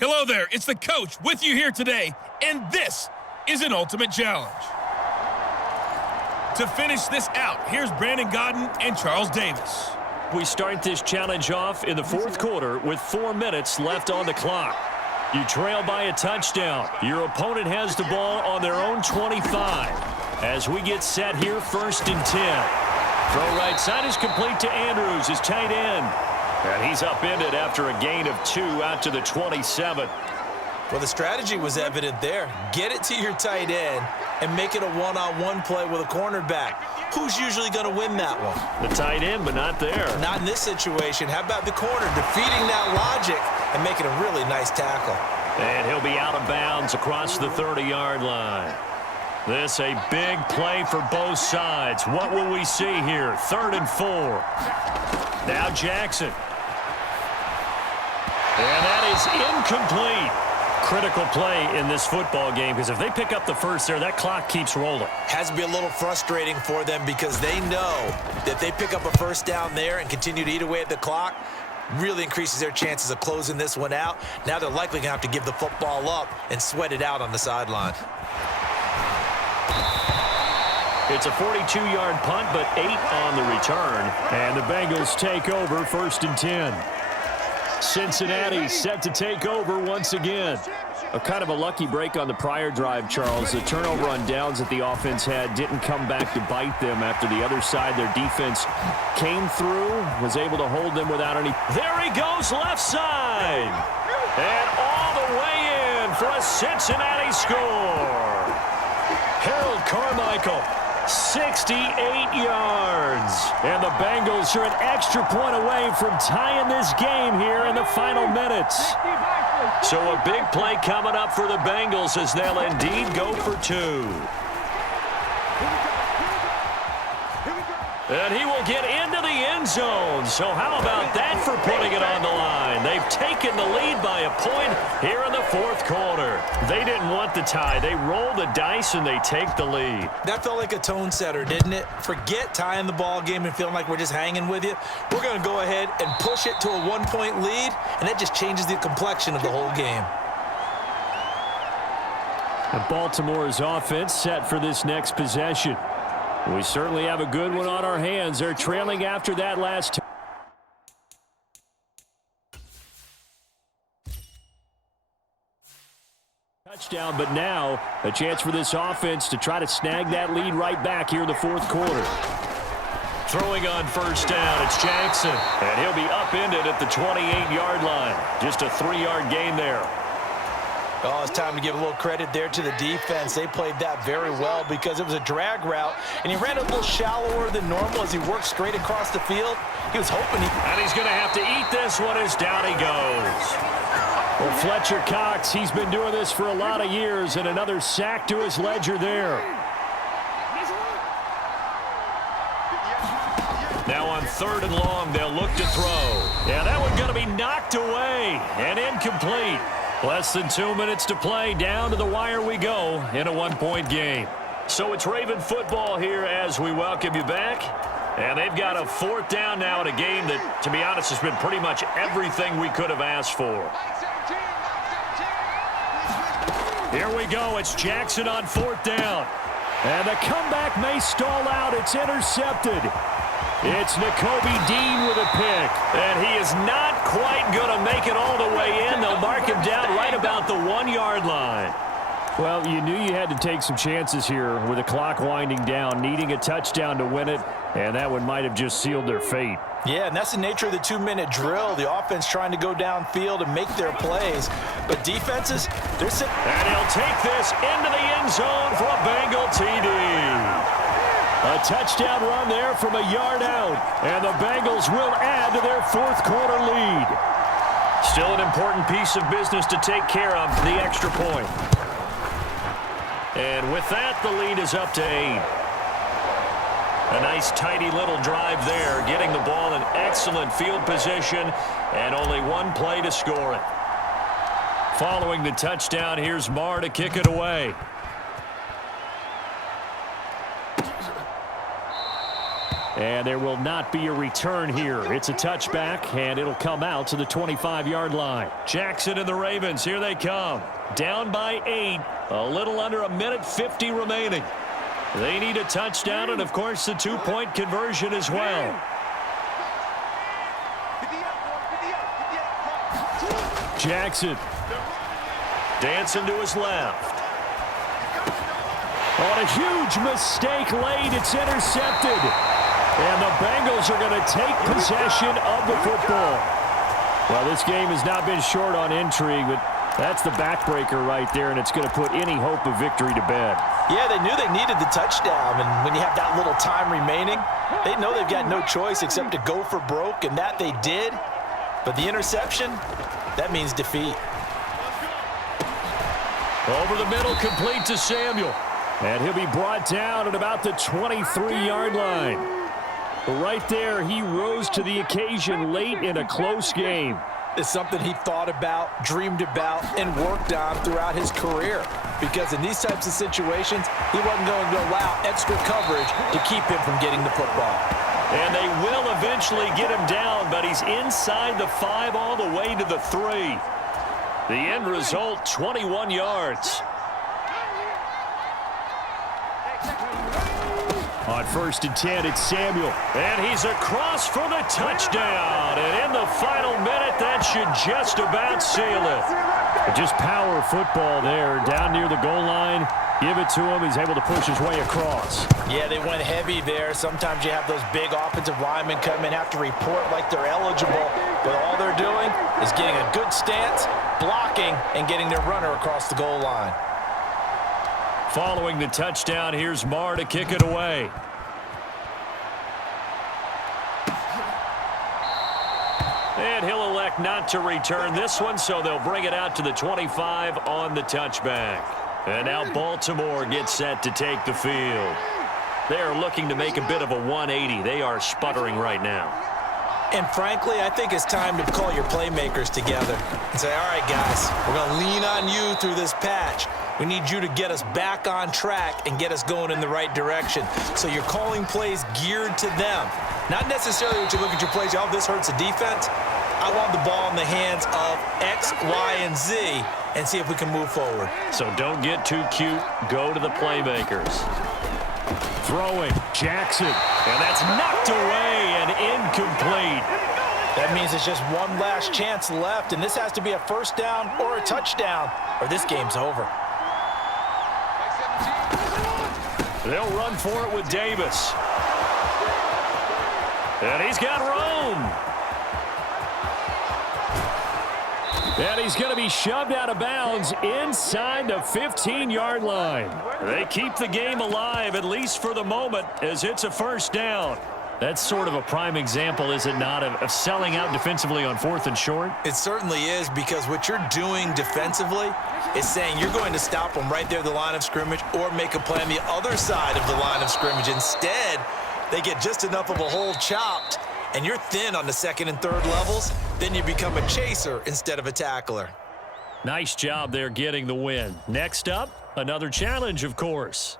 Hello there, it's the coach with you here today, and this is an ultimate challenge. To finish this out, here's Brandon Godden and Charles Davis. We start this challenge off in the fourth quarter with 4 minutes left on the clock. You trail by a touchdown. Your opponent has the ball on their own 25. As we get set here, 1st and 10. Throw right side is complete to Andrews, his tight end. And he's upended after a gain of 2 out to the 27. Well, the strategy was evident there. Get it to your tight end and make it a one-on-one play with a cornerback. Who's usually going to win that one? The tight end, but not there. Not in this situation. How about the corner defeating that logic and making a really nice tackle? And he'll be out of bounds across the 30-yard line. This a big play for both sides. What will we see here? 3rd and 4. Now Jackson. And that is incomplete. Critical play in this football game because if they pick up the first there, that clock keeps rolling. Has to be a little frustrating for them because they know that they pick up a first down there and continue to eat away at the clock, really increases their chances of closing this one out. Now they're likely going to have to give the football up and sweat it out on the sideline. It's a 42-yard punt, but 8 on the return. And the Bengals take over 1st and 10. Cincinnati set to take over once again. A kind of a lucky break on the prior drive, Charles. The turnover on downs that the offense had didn't come back to bite them after the other side. Their defense came through, was able to hold them without any. There he goes, left side. And all the way in for a Cincinnati score. Harold Carmichael. 68 yards. And the Bengals are an extra point away from tying this game here in the final minutes. So a big play coming up for the Bengals as they'll indeed go for 2. And he will get into the end zone. So how about that for putting it on the line? They've taken the lead by a point here in the fourth quarter. They didn't want the tie. They roll the dice and they take the lead. That felt like a tone setter, didn't it? Forget tying the ball game and feeling like we're just hanging with you. We're going to go ahead and push it to a 1-point lead, and that just changes the complexion of the whole game. And Baltimore's offense set for this next possession. We certainly have a good one on our hands. They're trailing after that last touchdown, but now a chance for this offense to try to snag that lead right back here in the fourth quarter. Throwing on 1st down, it's Jackson. And he'll be upended at the 28-yard line. Just a 3-yard gain there. Oh, it's time to give a little credit there to the defense. They played that very well because it was a drag route, and he ran a little shallower than normal as he worked straight across the field. He was hoping he... And he's going to have to eat this one as down he goes. Well, Fletcher Cox, he's been doing this for a lot of years, and another sack to his ledger there. Now on 3rd and long, they'll look to throw. Yeah, that one's going to be knocked away and incomplete. Less than 2 minutes to play. Down to the wire we go in a 1-point game. So it's Raven football here as we welcome you back. And they've got a 4th down now in a game that, to be honest, has been pretty much everything we could have asked for. Here we go. It's Jackson on 4th down. And the comeback may stall out. It's intercepted. It's Nakobe Dean with a pick. And he is not quite going to make it all the way in. They'll mark him down right about the 1-yard line. Well, you knew you had to take some chances here with the clock winding down, needing a touchdown to win it, and that one might have just sealed their fate. Yeah, and that's the nature of the 2-minute drill. The offense trying to go downfield and make their plays. But defenses, they're sitting. And he'll take this into the end zone for a Bengal TD. A touchdown run there from a yard out. And the Bengals will add to their fourth quarter lead. Still an important piece of business to take care of, the extra point. And with that, the lead is up to 8. A nice, tidy little drive there, getting the ball in excellent field position, and only 1 play to score it. Following the touchdown, here's Marr to kick it away. And there will not be a return here. It's a touchback, and it'll come out to the 25-yard line. Jackson and the Ravens, here they come. Down by 8, a little under a minute 50 remaining. They need a touchdown and, of course, the two-point conversion as well. Jackson. Dancing to his left. On a huge mistake late, it's intercepted. And the Bengals are going to take possession of the football. Well, this game has not been short on intrigue, but that's the backbreaker right there, and it's going to put any hope of victory to bed. Yeah, they knew they needed the touchdown, and when you have that little time remaining, they know they've got no choice except to go for broke, and that they did. But the interception, that means defeat. Over the middle, complete to Samuel. And he'll be brought down at about the 23-yard line. Right there, he rose to the occasion late in a close game. It's something he thought about, dreamed about, and worked on throughout his career. Because in these types of situations, he wasn't going to allow extra coverage to keep him from getting the football. And they will eventually get him down, but he's inside the 5 all the way to the 3. The end result, 21 yards. On 1st and 10, it's Samuel. And he's across for the touchdown. And in the final minute, that should just about seal it. Just power football there, down near the goal line. Give it to him. He's able to push his way across. Yeah, they went heavy there. Sometimes you have those big offensive linemen come in, have to report like they're eligible. But all they're doing is getting a good stance, blocking, and getting their runner across the goal line. Following the touchdown, here's Marr to kick it away. And he'll elect not to return this one, so they'll bring it out to the 25 on the touchback. And now Baltimore gets set to take the field. They're looking to make a bit of a 180. They are sputtering right now. And frankly, I think it's time to call your playmakers together and say, all right, guys, we're going to lean on you through this patch. We need you to get us back on track and get us going in the right direction. So you're calling plays geared to them. Not necessarily when you look at your plays, oh, this hurts the defense. I want the ball in the hands of X, Y, and Z and see if we can move forward. So don't get too cute. Go to the playmakers. Throwing, Jackson. And that's knocked away and incomplete. That means it's just one last chance left, and this has to be a first down or a touchdown, or this game's over. They'll run for it with Davis. And he's got Rome. And he's going to be shoved out of bounds inside the 15-yard line. They keep the game alive, at least for the moment, as it's a first down. That's sort of a prime example, is it not, of selling out defensively on 4th and short? It certainly is, because what you're doing defensively is saying you're going to stop them right there at the line of scrimmage or make a play on the other side of the line of scrimmage. Instead, they get just enough of a hole chopped, and you're thin on the 2nd and 3rd levels, then you become a chaser instead of a tackler. Nice job there getting the win. Next up, another challenge, of course.